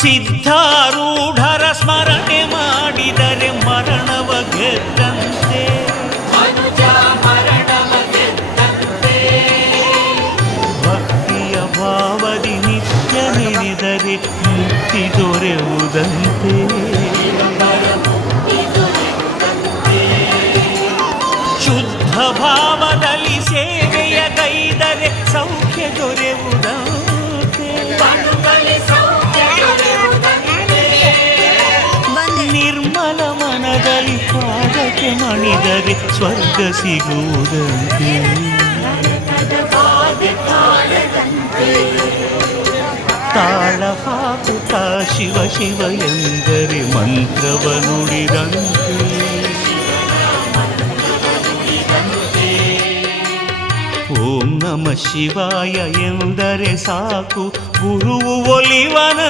ಸಿದ್ಧಾರೂಢರ ಸ್ಮರಣೆ ಮಾಡಿದರೆ ಮರಣವ ಗೆದ್ದಂತೆ. ಭಕ್ತಿಯ ಭಾವದಿ ನಿತ್ಯ ನೆನೆದರೆ ಮುಕ್ತಿ ದೊರೆಯುವುದಂತೆ. ಶುದ್ಧ ಭಾವದಲ್ಲಿ ಸೇವೆಯ ಗೈದರೆ ಸೌಖ್ಯ ದೊರೆಯುವುದಂತೆ. ನಿರ್ಮಲ ಮನದಲ್ಲಿ ಪಾದಕ್ಕೆ ಮಣಿದರೆ ಸ್ವರ್ಗ ಸಿಗುವುದಂತೆ. ತಾಳ ಹಾಕುತ್ತಾ ಶಿವ ಶಿವ ಎಂದರೆ ಮಂತ್ರವ ನುಡಿದಂತೆ. ಓಂ ನಮ ಶಿವಾಯ ಎಂದರೆ ಸಾಕು ಗುರುವು ಒಲಿವನ